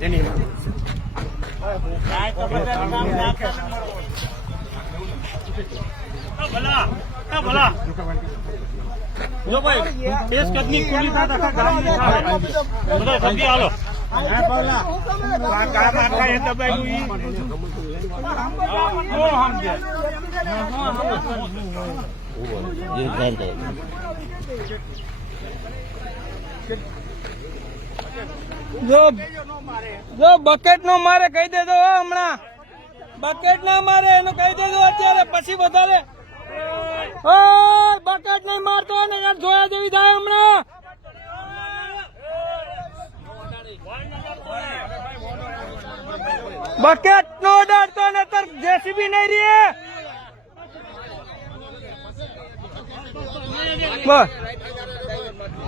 એની જો ભાઈ દેશ કદની કુલી ના આખા ગામની થાય. બધા સમજી હાલો આ ગામ આખા એ દબાયું ઈ. કોણ સમજે? જો જો બકેટ નો મારે કહી દેજો હમણાં. બકેટ ના મારે, એનું કહી દેજો અત્યારે, પછી વધારે. બકેટ નહીં મારતો ને જોયા જેવી થાય હમણાં. બકેટ નો ડરતો ને તર જેસીબી નહીં રે બસ.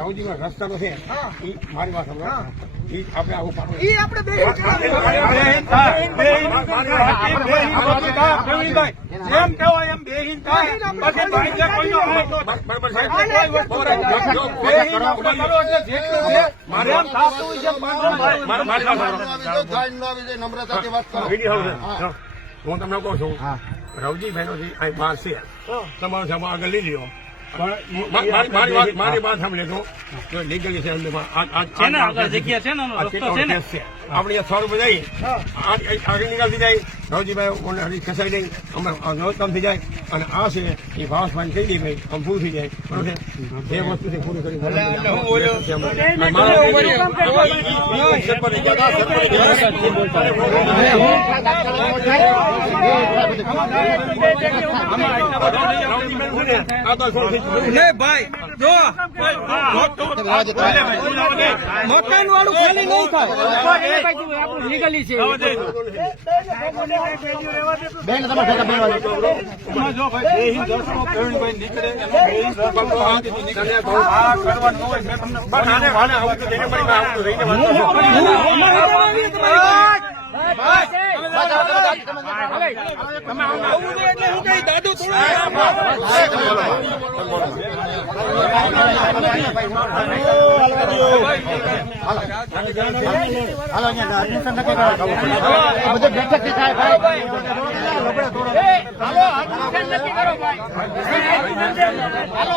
રાહુલજીનો રસ્તાનો છે ઈ મારી વાત આપણે આવું બે જેમ કહેવાય એમ બેહીન થાય. ન ભાઈ. નમ્રતાથી વાત કરો. હું તમને કહું છું રાવજી બહેનો થી અહીં બહાર છે તમારો સામે આગળ લઈ લ્યો મારી મારી વાત મારી તો લીગલી છે એમને આ- આ- છે ને, આગળ જગ્યા છે ને, રસ્તો છે ને. આપણે સો રૂપિયા જઈએ આગળ નીકળતી જાય રવજીભાઈ હરી ખેંચાઈ દઈ અમારે નોતમ થઈ જાય અને આ છે એ ભાવસભાઈ થઈ દઈ ભાઈ આમ પૂરું થઈ જાય બરોબર છે જે વસ્તુ છે પૂરી કરી થોડું થઈ ગયું. ને ભાઈ જો મકાન વાળું ખાલી નહીં થાય બેન તમારે ઠેકા બેન બેહીન દસનો પ્રવીણભાઈ નીકળે એનો બેહીન દસનો હાથ નીકળે. આ કરવાનું હોય મેં તમને બસ આને વાને આવું તો તેને પણ આવું તો રહીને વાત કરશો. એટલે હું કઈ દાદુ થોડું હાલો